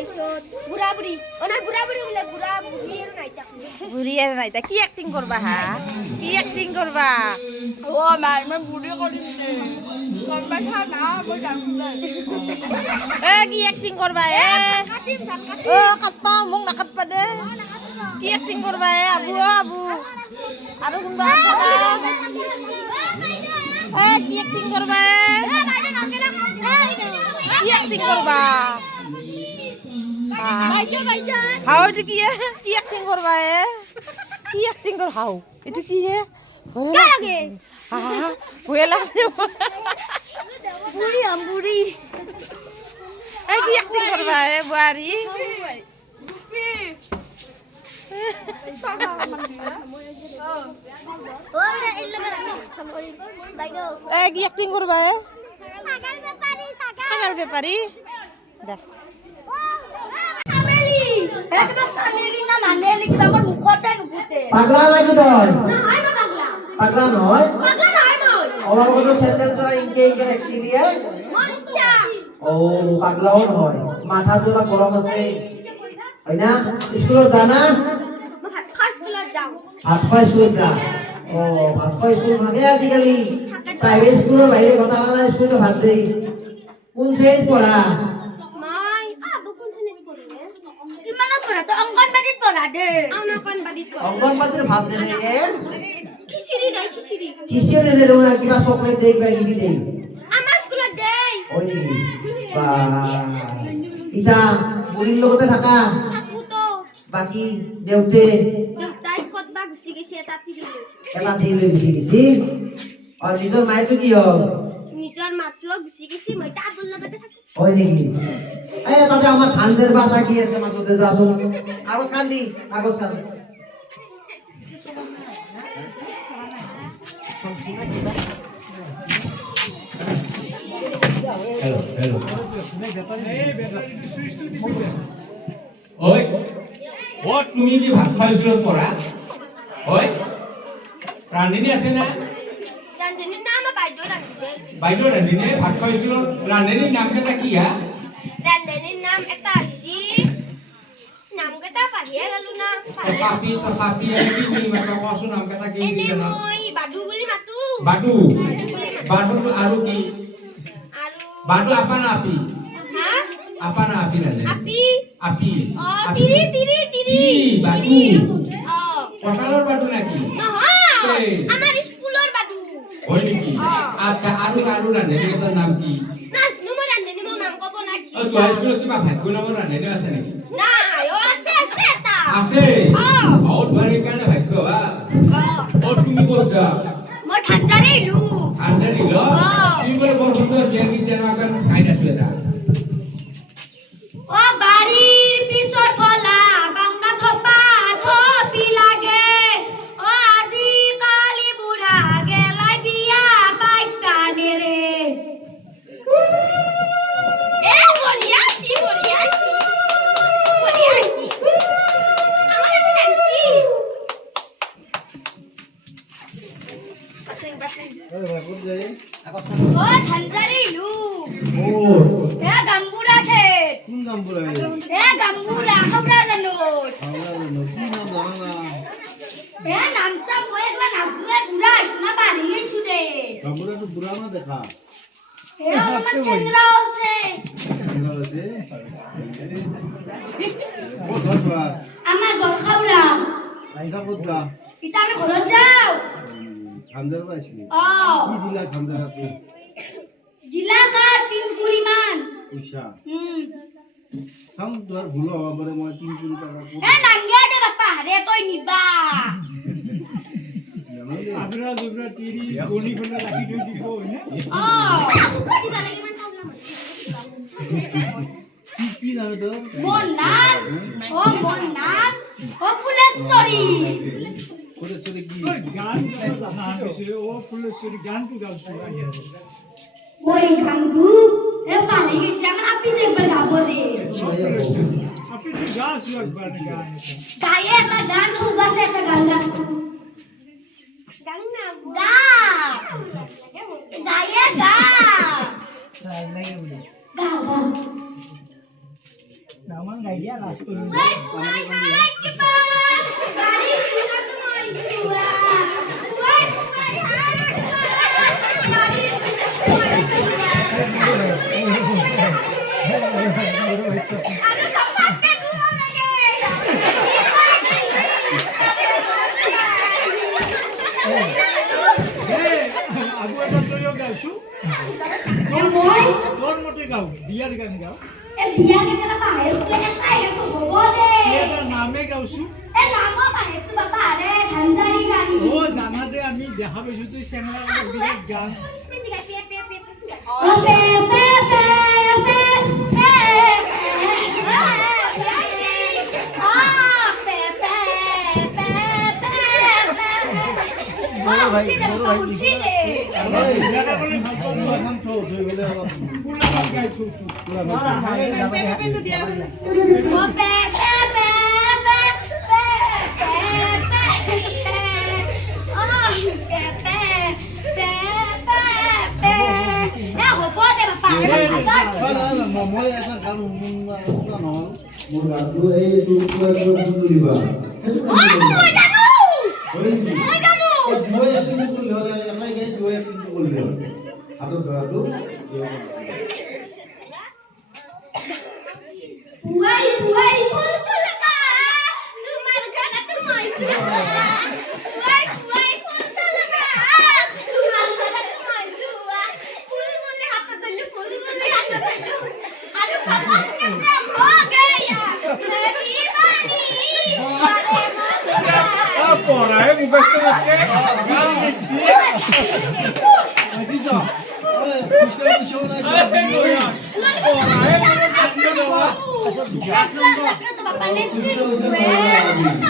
তাইছত বুঢ়া বুঢ়ী নাই বুঢ়া বুঢ়ী বোলে বুঢ়া বুঢ়ী আৰু নাইতা বুঢ়ী আৰু নাইতা কি এক্টিং কৰবা হা কি এক্টিং কৰবা ও মাই মই বুঢ়ী কৰিম দে গম পাইছা না মই জানো দে এ কি এক্টিং কৰবা এ ও কাটপা মোক নাকাটপা দে কি এক্টিং কৰবা এ আবু আবু আৰু কোনবা এ কি এক্টিং কৰবা কি এক্টিং কৰবা হাও এইটো কি কি এক্টিং কৰবা এ কি এক্টিং কৰ হাও এইটো কি হে ভয়ে লাগছে বুঢ়ী হম বুঢ়ী এ কি এক্টিং কৰবা এ বুঢ়ী এ কি এক্টিং কৰবা এ ছাগাল বেপাৰী দে পাগলা নাকি তই পাগলা নহয় অলপ আগতে চেন্দেল পৰা ইনকে ইনকে ৰাখিছিলি ও পাগলাও নহয় মাথাটো অলপ গৰম আছে হয় না স্কুলত জানা ভাত খোৱা স্কুলত যা ও ভাত খোৱা স্কুল থাকে আজিকালি প্ৰাইভেট স্কুলৰ বাহিৰে গটাকালা স্কুলটো ভাত দেই কোন শ্ৰেণীত পঢ়া অংগনবাড়ীৰ ভাত দে নে খিচিৰি নাই খিচিৰি খিচিৰি দে না কিবা চকলেট দে কিবা কিবি দে আমাৰ স্কুলত দেই ওই বা ইটা বুঢ়ীৰ লগতে থাকা থাকোতো বাকি দেউতে দেউতাই কতবা গুচি গৈছে এটা তিৰি এটা দি লৈ গুচি গৈছি আৰু নিজৰ মাইটো কি হ'ল নিজৰ মাতটো গুচি গৈছে মই তাবুল লগতে থাকো হয় নেকি এই তাতে আমাৰ ধান জেৰবা চাকি আছে মাজতে যাচোন কাগজ খান দি কাগজ খান Hello. Oi. What তুমি কি ভাত খাই স্কুলত পঢ়া? oi. ৰান্ধিনী আছে না? ৰান্ধনীৰ নাম বাইদেউ ৰান্ধে বাইদেউ ৰান্ধিনী ভাত খাই স্কুলত ৰান্ধিনীৰ নাম কেইটা কি হা? ৰান্ধনীৰ নাম এটা হৈছে নাম কেইটা পাহৰিয়ে গলো না পাপি এনে কি মাতা কচোন নাম কেইটা কি এনে মই বাদু বুলি মাতো বাদু আৰু কি আৰু বাদু আপা না আপি হা আপা না আপি না আপি তিৰি বাদু অ কটালৰ বাদু নাকি নহয় আমাৰ স্কুলৰ বাদু হয় নেকি আচ্ছা আৰু ৰান্ধিনীৰ নাম কি নাজনো মই ৰান্ধনী মোৰ নাম ক'ব না কি তোৰ স্কুলত কিবা ভাগ্য নামৰ ৰান্ধনী আছে নেকি নাই আছে এটা আছে বহুত ভাৰী কাৰণে ভাগ্য বা তুমি ক'ত যা মই ঠাণ্ডাৰে ইলু ঠাণ্ডা দিল তুমি বোলে বৰ সুন্দৰ বিয়াৰ গীত যেনেকুৱা গাই নাছিলে তা ও বাড়ির পিছর ফলা বাংলা থপা থপি লাগে ও আজি কালি বুঢ়া গেলাই বিয়া পাইতানে রে এ বড়িয়াছি আমার টানছি ও ঠান্ডারে ইলু এ গাম্বুরা আছে গাম্বুরা হাওড়া জানোত নামসা মই একলা নাচলে বুড়া আইছ না বাড়ি গেছু দে আমার চেংরা আছে আমার ঘর খাওড়া ইতা আমি ঘরত যাও জিলা কা 3 কুড়ি মান এ নাঙ্গিয়া দে বাপা রে তই নিবা আপনারা জবরা তিরি গলি ফেলা রাখি দিই দিব না আপু কই দিবা লাগি মান খাওলা মোর নাম ও ফুলেশ্বরী গান ও ফুলেশ্বরী গান তো গাও শুনা ওই গাঙ্গু এ পানি গেছি আমার আপনি তো একবার গাবো রে আপনি তো গাছ একবার গান গায়ে একটা গান তো গাছে একটা গান গাছ গান না গা গায়ে গা গা গা আমাৰ গাই দিয়া লাজ কৰি আগু এটা তৈও গাইছো তোৰ মতে গাও বিয়াৰ গান গাও এটা নামে গাওছো ও জানা দে আমি দেখা পাইছো তুই চেংৰা বিৰাট গান জানা বলে ভাল পাওঁ এখন থো থৈ গলে পুৰা গান গাই থৈছো পুৰা মই এটা গান নহল মোৰ গানটো এইটো তুলিবা মই এক্টিং কৰিলে হ'লে এলাই গাই দুই এক্টিং কৰিলে হ'ল হাতত ধৰাটো পঢ়াই মুখস্থ নকৰে গান লিখছি আজি যা ওই পিছলে পিছলে না পঢ়াই মুখস্থ নকৰে পিছলে পিছলে